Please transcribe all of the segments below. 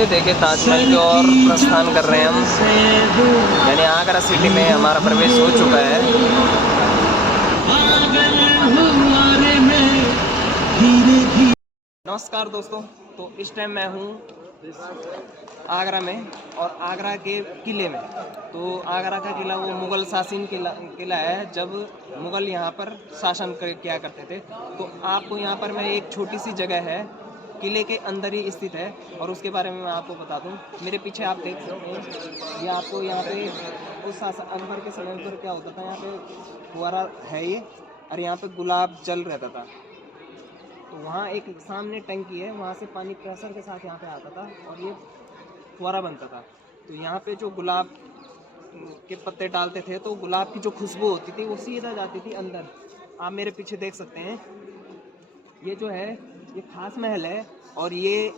ये देखिए ताजमहल की ओर प्रस्थान कर रहे हैं हम, यानी आगरा सिटी में हमारा प्रवेश हो चुका है। नमस्कार दोस्तों, तो इस टाइम मैं हूँ आगरा में और आगरा के किले में। तो आगरा का किला वो मुग़ल शासन किला है, जब मुग़ल यहाँ पर शासन किया करते थे। तो आपको यहाँ पर मैं एक छोटी सी जगह है, किले के अंदर ही स्थित है, और उसके बारे में मैं आपको बता दूं। मेरे पीछे आप देख सकते हैं, ये आपको यहाँ पे उस अकबर के समय पर क्या होता था, यहाँ पे फुहारा है ये, और यहाँ पे गुलाब जल रहता था। तो वहाँ एक सामने टंकी है, वहाँ से पानी प्रेशर के साथ यहाँ पे आता था और ये फुहारा बनता था। तो यहाँ पे जो गुलाब के पत्ते डालते थे तो गुलाब की जो खुशबू होती थी वो सीधा जाती थी अंदर। आप मेरे पीछे देख सकते हैं, ये जो है ये खास महल है, और ये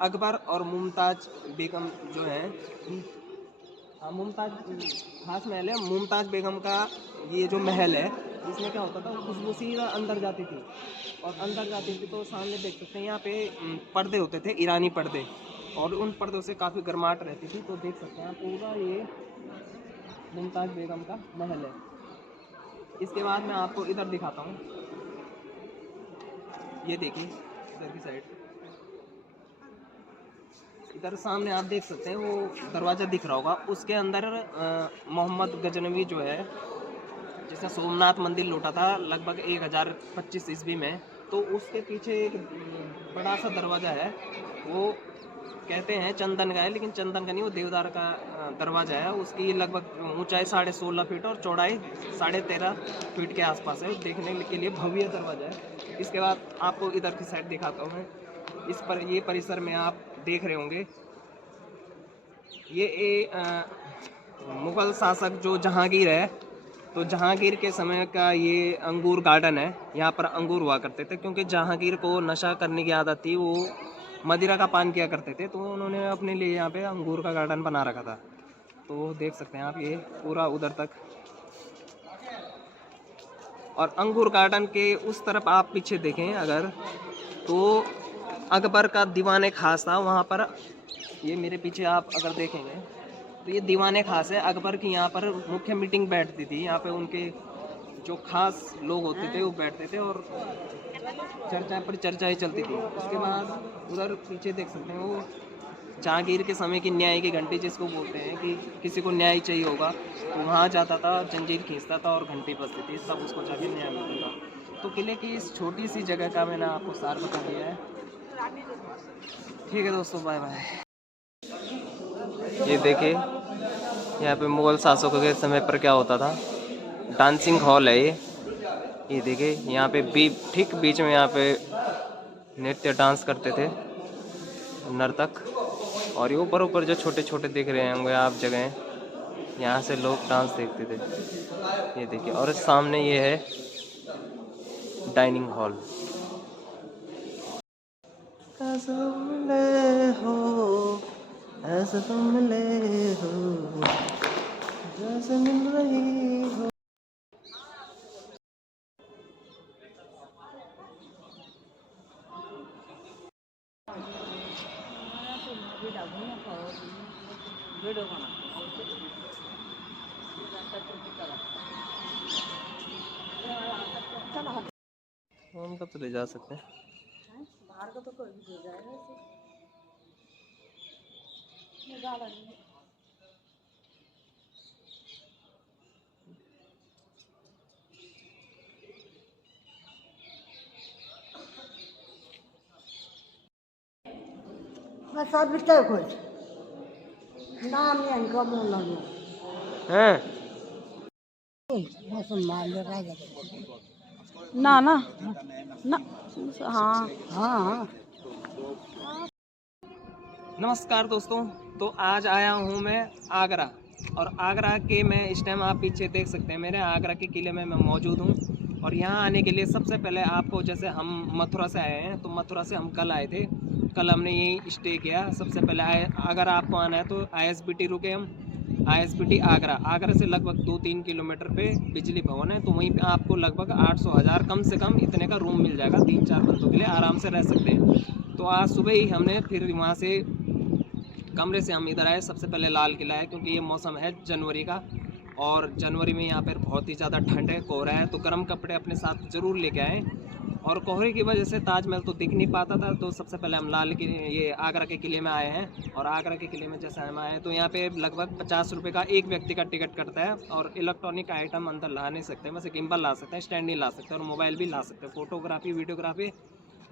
अकबर और मुमताज़ बेगम जो है, मुमताज़ खास महल है, मुमताज़ बेगम का ये जो महल है, इसमें क्या होता था, खुशबू सीधा अंदर जाती थी, और अंदर जाती थी तो सामने देख सकते हैं यहाँ पे पर्दे होते थे, ईरानी पर्दे, और उन पर्दों से काफ़ी गर्माहट रहती थी। तो देख सकते हैं आप, पूरा ये मुमताज़ बेगम का महल है। इसके बाद मैं आपको इधर दिखाता हूँ, ये देखिए इधर की साइड, इधर सामने आप देख सकते हैं वो दरवाज़ा दिख रहा होगा, उसके अंदर मोहम्मद गजनवी जो है, जिसने सोमनाथ मंदिर लूटा था लगभग 1025 ईस्वी में, तो उसके पीछे एक बड़ा सा दरवाज़ा है, वो कहते हैं चंदन का है, लेकिन चंदन का नहीं, वो देवदार का दरवाज़ा है। उसकी लगभग ऊंचाई 16.5 फीट और चौड़ाई 13.5 फीट के आसपास है। देखने के लिए भव्य दरवाज़ा है। इसके बाद आपको इधर की साइड दिखाता हूँ मैं। इस पर ये परिसर में आप देख रहे होंगे, ये मुग़ल शासक जो जहांगीर है, तो जहांगीर के समय का ये अंगूर गार्डन है। यहाँ पर अंगूर हुआ करते थे, क्योंकि जहांगीर को नशा करने की आदत थी, वो मदिरा का पान किया करते थे, तो उन्होंने अपने लिए यहाँ पे अंगूर का गार्डन बना रखा था। तो देख सकते हैं आप, ये पूरा उधर तक, और अंगूर गार्डन के उस तरफ आप पीछे देखें अगर, तो अकबर का दीवाने खास था वहाँ पर। ये मेरे पीछे आप अगर देखेंगे तो ये दीवाने खास है, अकबर की यहाँ पर मुख्य मीटिंग बैठती थी। यहाँ पे उनके जो खास लोग होते थे वो बैठते थे, और चर्चा पर चर्चा ही चलती थी। उसके बाद उधर पीछे देख सकते हैं, वो जहांगीर के समय की न्याय की घंटी जिसको बोलते हैं, कि किसी को न्याय चाहिए होगा तो वहाँ जाता था, जंजीर खींचता था और घंटी बजती थी, तब उसको जाके न्याय मिलता था। तो किले की इस छोटी सी जगह का मैंने आपको सार बता दिया है। ठीक है दोस्तों, बाय बाय। ये देखिए यहाँ पे मुग़ल शासकों के समय पर क्या होता था, डांसिंग हॉल है ये देखिए, यहाँ पे ठीक बीच में यहाँ पे नृत्य डांस करते थे नर्तक, और ये ऊपर ऊपर जो छोटे छोटे दिख रहे होंगे आप जगह, यहाँ से लोग डांस देखते थे। ये देखिए, और सामने ये है डाइनिंग हॉल। ऐसे तुम मिले हो, जैसे मिल रही हो। हम कब तो ले जा सकते हैं, बाहर का तो कोई भी ले जाएगा ऐसे। मैं सब बिस्तर कुछ नाम नहीं इनका बोल रहा हूँ हैं, मौसम मान ले रहा है ना ना ना। हाँ हाँ। नमस्कार दोस्तों, तो आज आया हूँ मैं आगरा, और आगरा के मैं इस टाइम आप पीछे देख सकते हैं मेरे आगरा के किले में मैं मौजूद हूँ। और यहाँ आने के लिए सबसे पहले आपको, जैसे हम मथुरा से आए हैं, तो मथुरा से हम कल आए थे, कल हमने यहीं स्टे किया। सबसे पहले अगर आपको आना है तो ISBT रुके हम, ISBT आगरा से लगभग 2-3 किलोमीटर पे बिजली भवन है, तो वहीं पे आपको लगभग 800-1000 कम से कम इतने का रूम मिल जाएगा, 3-4 बंदों के लिए आराम से रह सकते हैं। तो आज सुबह ही हमने फिर वहाँ से कमरे से हम इधर आए, सबसे पहले लाल किला है, क्योंकि ये मौसम है जनवरी का और जनवरी में यहाँ पर बहुत ही ज़्यादा ठंड है, कोहरा है, तो गर्म कपड़े अपने साथ ज़रूर लेके आएँ। और कोहरे की वजह से ताजमहल तो दिख नहीं पाता था, तो सबसे पहले हम ये आगरा के किले में आए हैं। और आगरा के किले में जैसे हम आए हैं तो यहाँ पे लगभग 50 रुपये का एक व्यक्ति का टिकट कटता है, और इलेक्ट्रॉनिक आइटम अंदर ला नहीं सकते, वैसे गिम्बल ला सकते हैं, स्टैंड नहीं ला सकते, और मोबाइल भी ला सकते हैं, फोटोग्राफी वीडियोग्राफी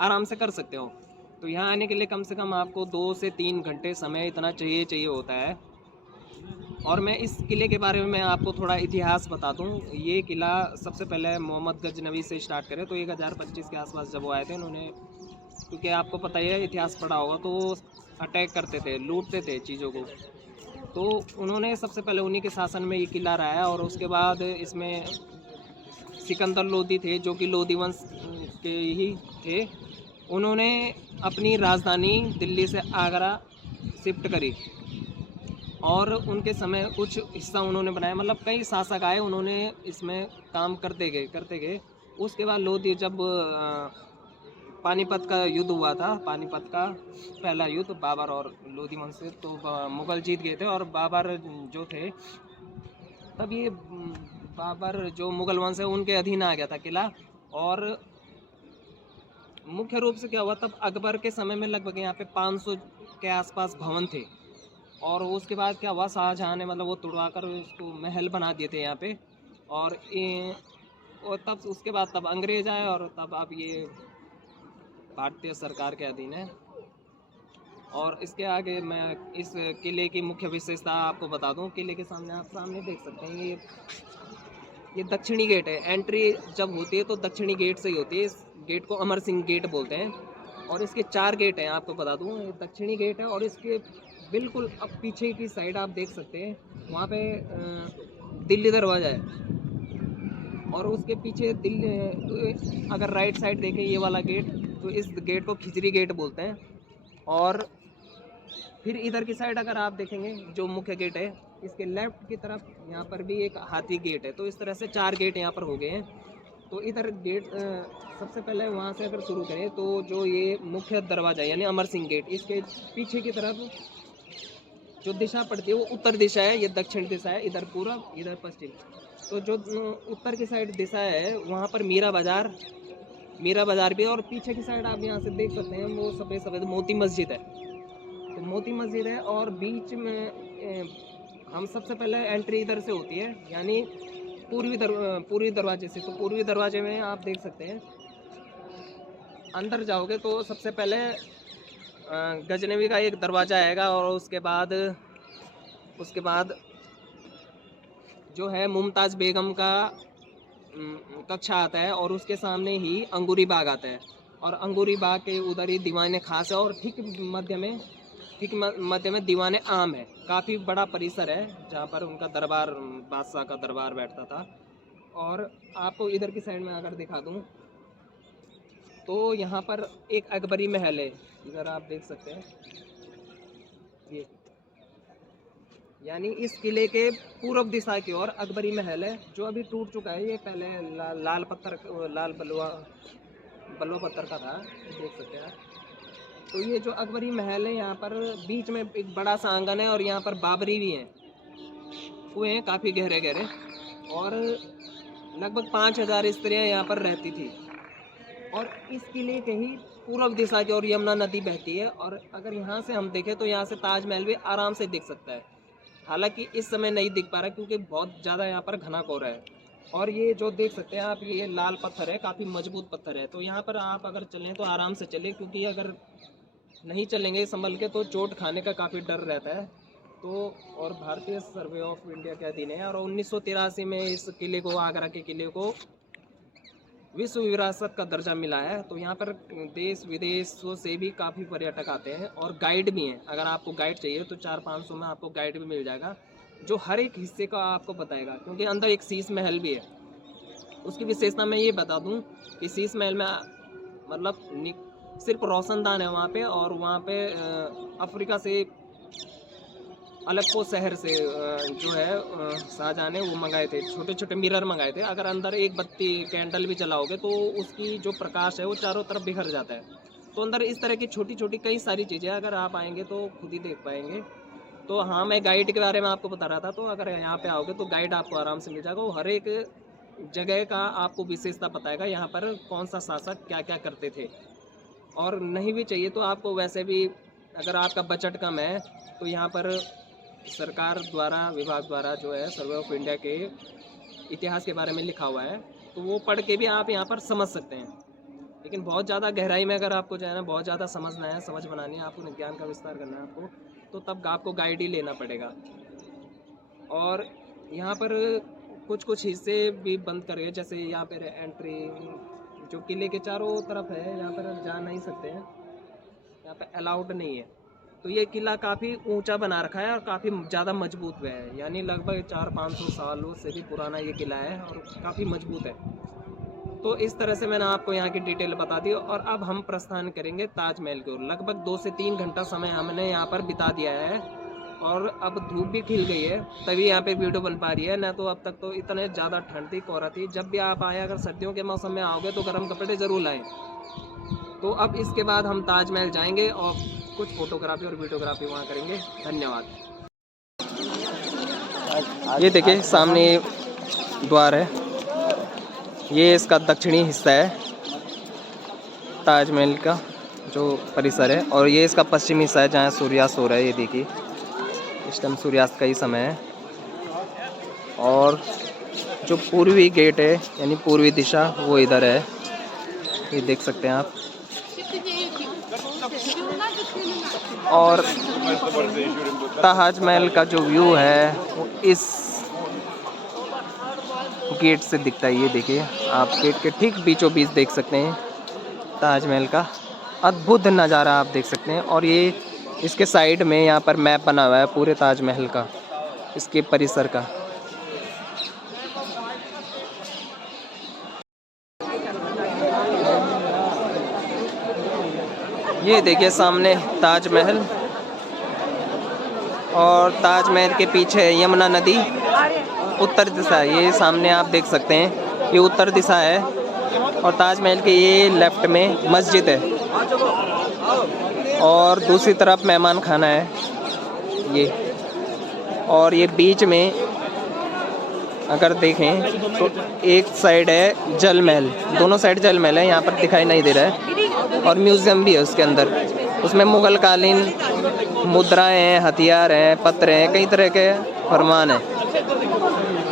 आराम से कर सकते हो। तो यहाँ आने के लिए कम से कम आपको 2 से 3 घंटे समय इतना चाहिए होता है। और मैं इस किले के बारे में आपको थोड़ा इतिहास बता दूं। ये किला सबसे पहले मोहम्मद गजनवी से स्टार्ट करें तो 1025 के आसपास जब वो आए थे, उन्होंने, क्योंकि आपको पता ही है इतिहास पढ़ा होगा, तो अटैक करते थे, लूटते थे चीज़ों को, तो उन्होंने सबसे पहले उन्हीं के शासन में ये किला रहा है। और उसके बाद इसमें सिकंदर लोदी थे, जो कि लोदी वंश के ही थे, उन्होंने अपनी राजधानी दिल्ली से आगरा शिफ्ट करी, और उनके समय कुछ हिस्सा उन्होंने बनाया, मतलब कई शासक आए, उन्होंने इसमें काम करते गए। उसके बाद लोधी, जब पानीपत का युद्ध हुआ था, पानीपत का पहला युद्ध बाबर और लोधी वंश से, तो मुगल जीत गए थे, और बाबर जो थे, तब ये बाबर जो मुगल वंश है उनके अधीन आ गया था किला। और मुख्य रूप से क्या हुआ, तब अकबर के समय में लगभग यहाँ पे 500 के आसपास भवन थे, और उसके बाद क्या हुआ, शाहजहाँ ने मतलब वो तुड़वा कर उसको महल बना दिए थे यहाँ पे। और तब उसके बाद तब अंग्रेज आए, और तब अब ये भारतीय सरकार के अधीन है। और इसके आगे मैं इस किले की मुख्य विशेषता आपको बता दूं। किले के सामने आप देख सकते हैं, ये दक्षिणी गेट है। एंट्री जब होती है तो दक्षिणी गेट से ही होती है। इस गेट को अमर सिंह गेट बोलते हैं, और इसके 4 गेट हैं, आपको बता दूं। ये दक्षिणी गेट है, और इसके बिल्कुल अब पीछे की साइड आप देख सकते हैं, वहाँ पे दिल्ली दरवाज़ा है, और उसके पीछे दिल्ली, अगर राइट साइड देखें ये वाला गेट, तो इस गेट को खिजरी गेट बोलते हैं। और फिर इधर की साइड अगर आप देखेंगे, जो मुख्य गेट है, इसके लेफ्ट की तरफ यहाँ पर भी एक हाथी गेट है। तो इस तरह से 4 गेट यहाँ पर हो गए हैं। तो इधर गेट सबसे पहले वहाँ से अगर शुरू करें तो जो ये मुख्य दरवाज़ा यानी अमर सिंह गेट, इसके पीछे की तरफ जो दिशा पड़ती है वो उत्तर दिशा है, ये दक्षिण दिशा है, इधर पूरब इधर पश्चिम। तो जो उत्तर की साइड दिशा है वहाँ पर मीरा बाज़ार भी, और पीछे की साइड आप यहाँ से देख सकते हैं वो सफ़ेद मोती मस्जिद है। तो मोती मस्जिद है, और बीच में हम सबसे पहले एंट्री इधर से होती है, यानी पूर्वी दरवाजे से। तो पूर्वी दरवाजे में आप देख सकते हैं, अंदर जाओगे तो सबसे पहले गजनवी का एक दरवाज़ा आएगा, और उसके बाद जो है मुमताज़ बेगम का कक्षा आता है, और उसके सामने ही अंगूरी बाग आता है, और अंगूरी बाग के उधर ही दीवान खास है, और ठीक मध्य में दीवान आम है। काफ़ी बड़ा परिसर है जहाँ पर उनका दरबार, बादशाह का दरबार बैठता था। और आपको इधर की साइड में अगर दिखा दूँ तो यहाँ पर एक अकबरी महल है, इधर आप देख सकते हैं, ये यानी इस किले के पूर्व दिशा की ओर अकबरी महल है, जो अभी टूट चुका है। ये पहले लाल बलुआ पत्थर का था, देख सकते हैं। तो ये जो अकबरी महल है, यहाँ पर बीच में एक बड़ा सा आंगन है, और यहाँ पर बाबरी भी हैं, कुएं हैं काफ़ी गहरे, और लगभग 5000 स्त्रियाँ यहाँ पर रहती थी। और इस किले के ही पूर्व दिशा की ओर यमुना नदी बहती है, और अगर यहाँ से हम देखें तो यहाँ से ताजमहल भी आराम से दिख सकता है। हालांकि इस समय नहीं दिख पा रहा क्योंकि बहुत ज़्यादा यहाँ पर घना कोहरा है। और ये जो देख सकते हैं आप, ये लाल पत्थर है, काफ़ी मजबूत पत्थर है। तो यहाँ पर आप अगर चलें तो आराम से चलें, क्योंकि अगर नहीं चलेंगे संभल के तो चोट खाने का काफ़ी डर रहता है। तो और भारतीय सर्वे ऑफ इंडिया के अधीन है, और 1983 में इस किले को, आगरा के किले को विश्व विरासत का दर्जा मिला है। तो यहाँ पर देश विदेशों से भी काफ़ी पर्यटक आते हैं, और गाइड भी हैं। अगर आपको गाइड चाहिए तो 400-500 में आपको गाइड भी मिल जाएगा, जो हर एक हिस्से का आपको बताएगा। क्योंकि अंदर एक शीश महल भी है। उसकी विशेषता मैं ये बता दूं कि शीश महल में मतलब सिर्फ रोशनदान है वहाँ पे, और वहाँ पे अफ्रीका से अलेप्पो शहर से जो है शाहजहाँ ने वो मंगाए थे, छोटे छोटे मिरर मंगाए थे। अगर अंदर एक बत्ती कैंडल भी जलाओगे तो उसकी जो प्रकाश है वो चारों तरफ बिखर जाता है। तो अंदर इस तरह की छोटी छोटी कई सारी चीज़ें, अगर आप आएंगे तो खुद ही देख पाएंगे। तो हाँ, मैं गाइड के बारे में आपको बता रहा था, तो अगर यहाँ पे आओगे तो गाइड आपको आराम से मिल जाएगा। वो हर एक जगह का आपको विशेषता बताएगा, यहाँ पर कौन सा शासक क्या क्या करते थे। और नहीं भी चाहिए तो आपको वैसे भी, अगर आपका बजट कम है तो यहाँ पर सरकार द्वारा, विभाग द्वारा जो है सर्वे ऑफ इंडिया के इतिहास के बारे में लिखा हुआ है, तो वो पढ़ के भी आप यहाँ पर समझ सकते हैं। लेकिन बहुत ज़्यादा गहराई में अगर आपको जो है ना बहुत ज़्यादा समझना है, समझ बनानी है, आपको ज्ञान का विस्तार करना है आपको, तो तब आपको गाइड ही लेना पड़ेगा। और यहाँ पर कुछ कुछ हिस्से भी बंद कर गए, जैसे यहाँ पर एंट्री जो किले के चारों तरफ है, यहाँ पर जा नहीं सकते हैं, यहाँ पर अलाउड नहीं है। तो ये किला काफ़ी ऊंचा बना रखा है और काफ़ी ज़्यादा मजबूत हुआ है, यानी लगभग 400-500 सालों से भी पुराना ये किला है और काफ़ी मजबूत है। तो इस तरह से मैंने आपको यहाँ की डिटेल बता दी। और अब हम प्रस्थान करेंगे ताजमहल की ओर। लगभग 2 से 3 घंटा समय हमने यहाँ पर बिता दिया है और अब धूप भी खिल गई है, तभी यहाँ पे वीडियो बन पा रही है, ना तो अब तक तो इतने ज़्यादा ठंड थी, कोहरा थी। जब भी आप आए, अगर सर्दियों के मौसम में आओगे तो गर्म कपड़े ज़रूर लाएँ। तो अब इसके बाद हम ताजमहल जाएंगे और कुछ फोटोग्राफी और वीडियोग्राफी वहाँ करेंगे। धन्यवाद। ये देखिए सामने द्वार है, ये इसका दक्षिणी हिस्सा है ताजमहल का जो परिसर है, और ये इसका पश्चिमी हिस्सा है जहाँ सूर्यास्त हो रहा है। ये देखिए इस टाइम सूर्यास्त का ही समय है। और जो पूर्वी गेट है यानी पूर्वी दिशा, वो इधर है, ये देख सकते हैं आप। और ताजमहल का जो व्यू है वो इस गेट से दिखता है। ये देखिए आप गेट के ठीक बीचों बीच देख सकते हैं ताजमहल का अद्भुत नज़ारा आप देख सकते हैं। और ये इसके साइड में यहाँ पर मैप बना हुआ है पूरे ताजमहल का, इसके परिसर का। ये देखिए सामने ताजमहल, और ताजमहल के पीछे यमुना नदी उत्तर दिशा है। ये सामने आप देख सकते हैं, ये उत्तर दिशा है। और ताजमहल के ये लेफ्ट में मस्जिद है और दूसरी तरफ मेहमान खाना है ये। और ये बीच में अगर देखें तो एक साइड है जल महल, दोनों साइड जल महल है, यहाँ पर दिखाई नहीं दे रहा है। और म्यूज़ियम भी है उसके अंदर, उसमें मुग़ल कालीन मुद्राएं हैं, हथियार हैं, पत्र हैं, कई तरह के फरमान हैं।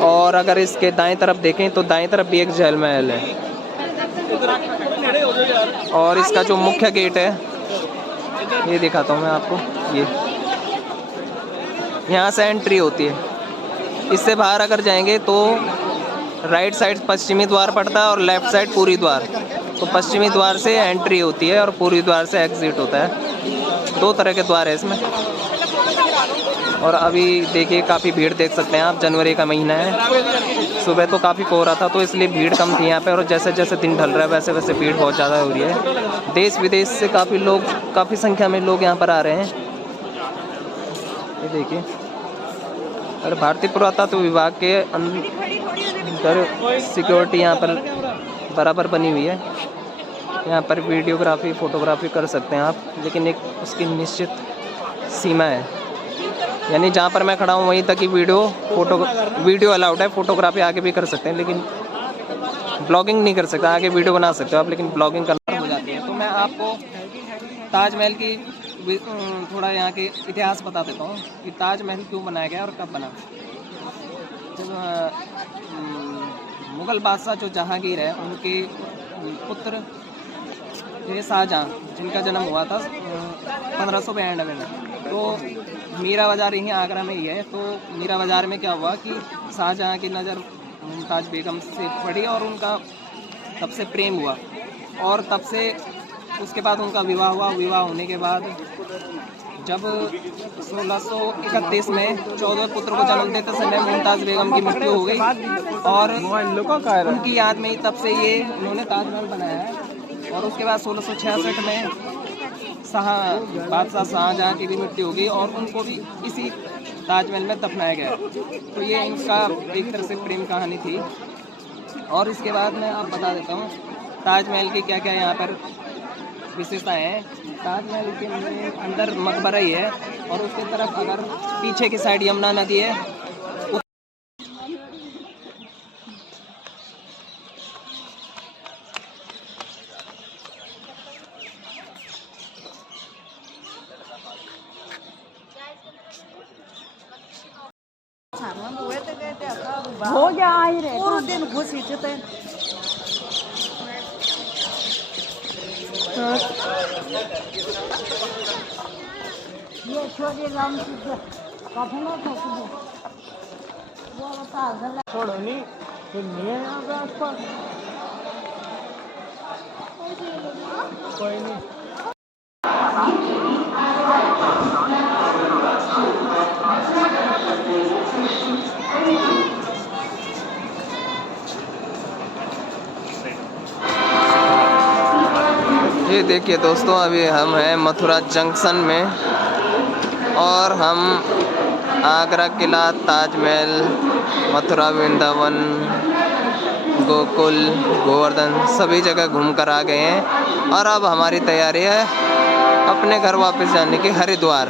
और अगर इसके दाएं तरफ देखें तो दाएं तरफ भी एक जल महल है। और इसका जो मुख्य गेट है ये दिखाता हूँ मैं आपको, ये यहाँ से एंट्री होती है। इससे बाहर अगर जाएंगे तो राइट साइड पश्चिमी द्वार पड़ता है और लेफ़्ट साइड पूरी द्वार। तो पश्चिमी द्वार से एंट्री होती है और पूरी द्वार से एग्ज़िट होता है। 2 तरह के द्वार है इसमें। और अभी देखिए काफ़ी भीड़ देख सकते हैं आप, जनवरी का महीना है, सुबह तो काफ़ी कोहरा था तो इसलिए भीड़ कम थी यहाँ पे। और जैसे जैसे दिन ढल रहा है वैसे वैसे भीड़ बहुत ज़्यादा हो रही है। देश विदेश से काफ़ी लोग, काफ़ी संख्या में लोग यहाँ पर आ रहे हैं। ये देखिए, और भारतीय पुरातत्व विभाग के अंदर सिक्योरिटी यहाँ पर बराबर बनी हुई है। यहाँ पर वीडियोग्राफी फोटोग्राफी कर सकते हैं आप, लेकिन एक उसकी निश्चित सीमा है। यानी जहाँ पर मैं खड़ा हूँ वहीं तक ही वीडियो अलाउड है। फोटोग्राफी आगे भी कर सकते हैं लेकिन ब्लॉगिंग नहीं कर सकते। आगे वीडियो बना सकते हो आप लेकिन ब्लॉगिंग करना हो जाती है। तो मैं आपको ताजमहल की थोड़ा यहाँ के इतिहास बता देता हूँ कि ताजमहल क्यों बनाया गया और कब बना। जब मुग़ल बादशाह जो जहांगीर है, उनके पुत्र ये शाहजहाँ, जिनका जन्म हुआ था 1592 में, तो मीरा बाज़ार यहीं आगरा में ही है। तो मीरा बाज़ार में क्या हुआ कि शाहजहाँ की नज़र मुमताज़ बेगम से पड़ी और उनका तब से प्रेम हुआ। और तब से उसके बाद उनका विवाह हुआ। विवाह होने के बाद जब 1631 में 14 पुत्र को जन्म देते समय मुमताज़ बेगम की मृत्यु हो गई और उनकी याद में ही तब से ये उन्होंने ताजमहल बनाया है। और उसके बाद 1666 में बादशाह शाहजहाँ की भी मृत्यु हो गई और उनको भी इसी ताजमहल में दफनाया गया। तो ये इनका एक तरह से प्रेम कहानी थी। और इसके बाद मैं आप बता देता हूँ ताजमहल की क्या क्या यहाँ पर विशेषताएं हैं। ताजमहल के में अंदर मकबरा ही है और उसकी तरफ अगर पीछे की साइड यमुना नदी है। हो गया आ ही रहे पूरा दिन घुसी थे ये छोटी राम कफना था वो बता गला छोड़ो नहीं फिर नहीं आगे आसपास कोई नहीं। ये देखिए दोस्तों, अभी हम हैं मथुरा जंक्शन में और हम आगरा किला, ताजमहल, मथुरा वृंदावन, गोकुल, गोवर्धन सभी जगह घूम कर आ गए हैं और अब हमारी तैयारी है अपने घर वापस जाने की, हरिद्वार।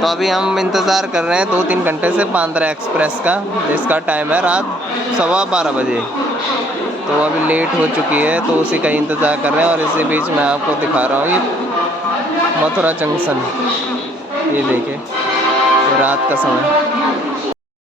तो अभी हम इंतज़ार कर रहे हैं 2-3 घंटे से बांद्रा एक्सप्रेस का, जिसका टाइम है रात 12:15 बजे। तो अभी लेट हो चुकी है तो उसी का इंतज़ार कर रहे हैं। और इसी बीच मैं आपको दिखा रहा हूँ ये मथुरा जंक्शन, ये देखिए रात का समय।